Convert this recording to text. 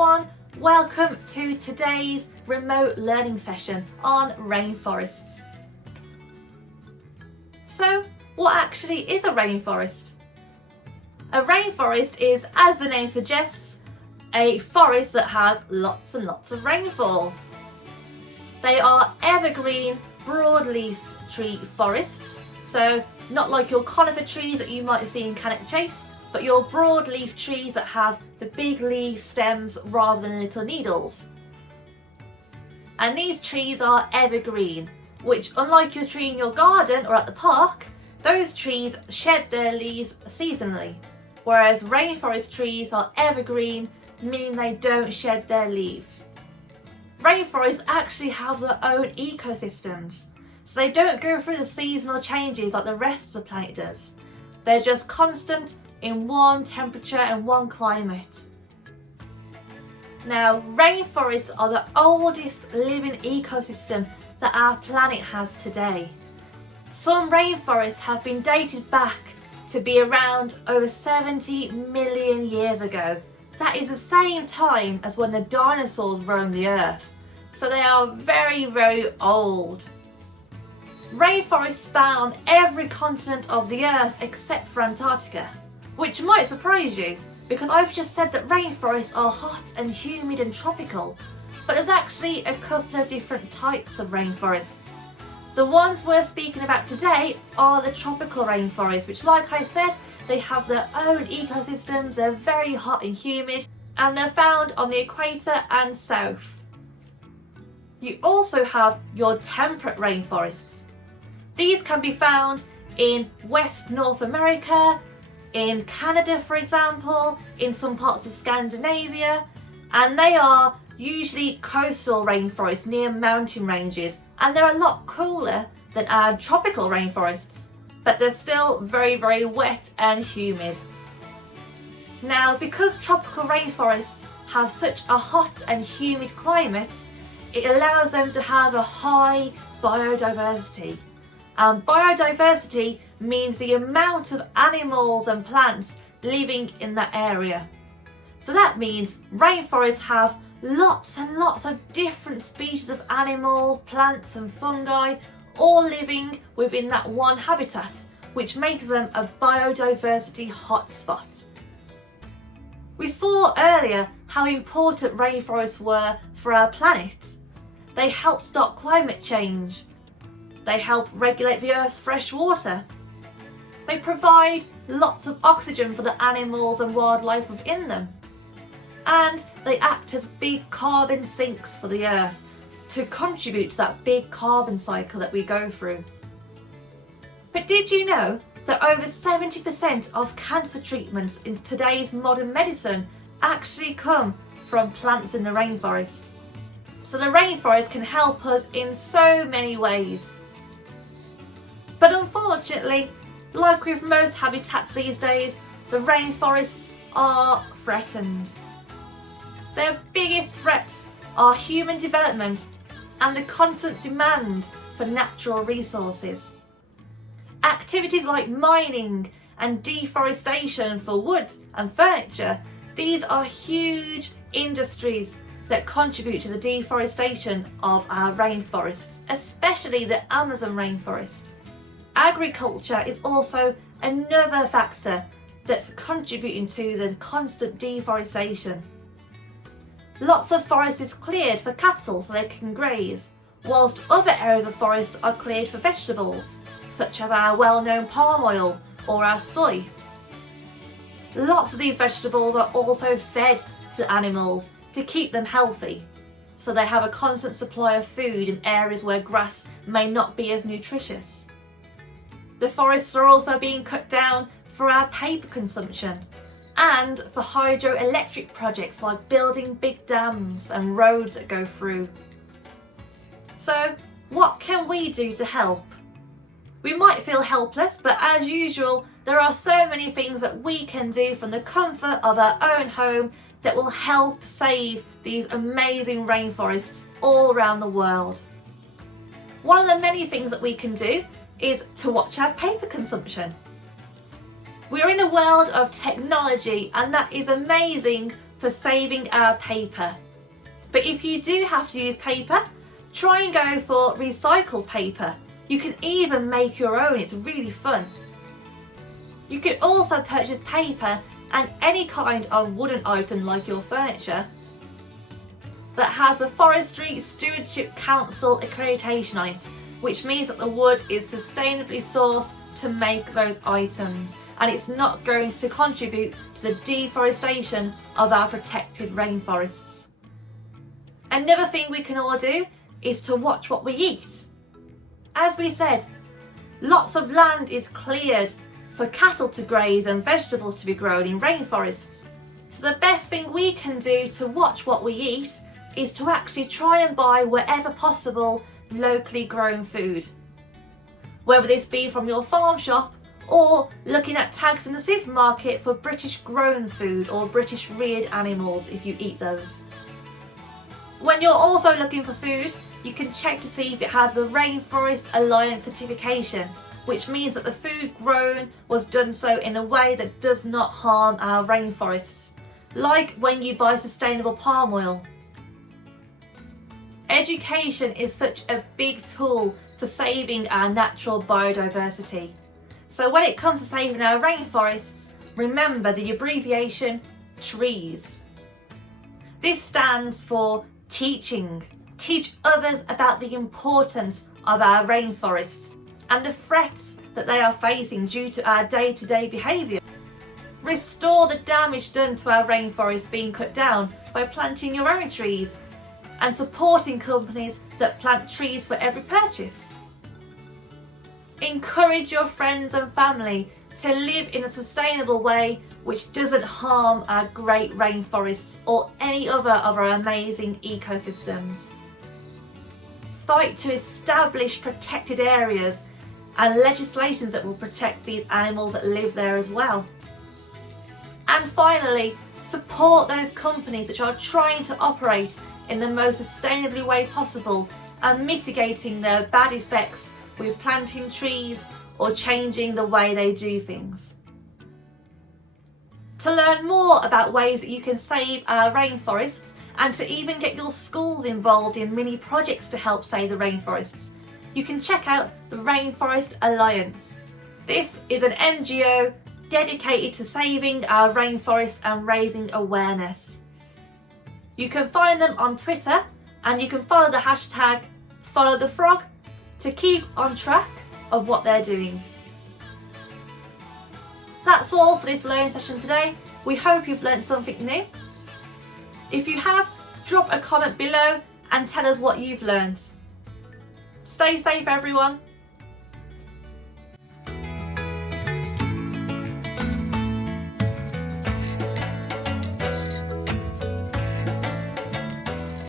everyone, welcome to today's remote learning session on rainforests. So, what actually is a rainforest? A rainforest is, as the name suggests, a forest that has lots and lots of rainfall. They are evergreen, broadleaf tree forests, so not like your conifer trees that you might see in Cannock Chase, but your broadleaf trees that have the big leaf stems rather than little needles. And these trees are evergreen, which, unlike your tree in your garden or at the park, those trees shed their leaves seasonally, whereas rainforest trees are evergreen, meaning they don't shed their leaves. Rainforests actually have their own ecosystems, so they don't go through the seasonal changes like the rest of the planet does. They're just constant in one temperature and one climate. Now, rainforests are the oldest living ecosystem that our planet has today. Some rainforests have been dated back to be around over 70 million years ago. That is the same time as when the dinosaurs roamed the earth. So they are very, very old. Rainforests span on every continent of the earth except for Antarctica, which might surprise you because I've just said that rainforests are hot and humid and tropical, but there's actually a couple of different types of rainforests. The ones we're speaking about today are the tropical rainforests, which, like I said, they have their own ecosystems, they're very hot and humid, and they're found on the equator and south. You also have your temperate rainforests. These can be found in West North America, in Canada for example, in some parts of Scandinavia, and they are usually coastal rainforests near mountain ranges, and they're a lot cooler than our tropical rainforests, but they're still very, very wet and humid. Now, because tropical rainforests have such a hot and humid climate, it allows them to have a high biodiversity. And biodiversity means the amount of animals and plants living in that area. So that means rainforests have lots and lots of different species of animals, plants and fungi all living within that one habitat, which makes them a biodiversity hotspot. We saw earlier how important rainforests were for our planet. They help stop climate change. They help regulate the Earth's fresh water. They provide lots of oxygen for the animals and wildlife within them. And they act as big carbon sinks for the Earth to contribute to that big carbon cycle that we go through. But did you know that over 70% of cancer treatments in today's modern medicine actually come from plants in the rainforest? So the rainforest can help us in so many ways. But unfortunately, like with most habitats these days, the rainforests are threatened. Their biggest threats are human development and the constant demand for natural resources. Activities like mining and deforestation for wood and furniture, these are huge industries that contribute to the deforestation of our rainforests, especially the Amazon rainforest. Agriculture is also another factor that's contributing to the constant deforestation. Lots of forest is cleared for cattle so they can graze, whilst other areas of forest are cleared for vegetables, such as our well-known palm oil or our soy. Lots of these vegetables are also fed to animals to keep them healthy, so they have a constant supply of food in areas where grass may not be as nutritious. The forests are also being cut down for our paper consumption and for hydroelectric projects like building big dams and roads that go through. So, what can we do to help? We might feel helpless, but as usual, there are so many things that we can do from the comfort of our own home that will help save these amazing rainforests all around the world. One of the many things that we can do is to watch our paper consumption. We're in a world of technology and that is amazing, for saving our paper. But if you do have to use paper, try and go for recycled paper. You can even make your own, it's really fun. You can also purchase paper and any kind of wooden item like your furniture that has the Forestry Stewardship Council accreditation on it, which means that the wood is sustainably sourced to make those items and it's not going to contribute to the deforestation of our protected rainforests. Another thing we can all do is to watch what we eat. As we said, lots of land is cleared for cattle to graze and vegetables to be grown in rainforests. So the best thing we can do to watch what we eat is to actually try and buy wherever possible locally grown food. Whether this be from your farm shop or looking at tags in the supermarket for British grown food or British reared animals if you eat those. When you're also looking for food, you can check to see if it has a Rainforest Alliance certification, which means that the food grown was done so in a way that does not harm our rainforests, like when you buy sustainable palm oil. Education is such a big tool for saving our natural biodiversity. So when it comes to saving our rainforests, remember the abbreviation TREES. This stands for teaching. Teach others about the importance of our rainforests and the threats that they are facing due to our day-to-day behaviour. Restore the damage done to our rainforests being cut down by planting your own trees and supporting companies that plant trees for every purchase. Encourage your friends and family to live in a sustainable way which doesn't harm our great rainforests or any other of our amazing ecosystems. Fight to establish protected areas and legislations that will protect these animals that live there as well. And finally, support those companies which are trying to operate in the most sustainably way possible and mitigating their bad effects with planting trees or changing the way they do things. To learn more about ways that you can save our rainforests and to even get your schools involved in mini projects to help save the rainforests, you can check out the Rainforest Alliance. This is an NGO dedicated to saving our rainforest and raising awareness. You can find them on Twitter and you can follow the hashtag #FollowTheFrog to keep on track of what they're doing. That's all for this learning session today. We hope you've learned something new. If you have, drop a comment below and tell us what you've learned. Stay safe everyone.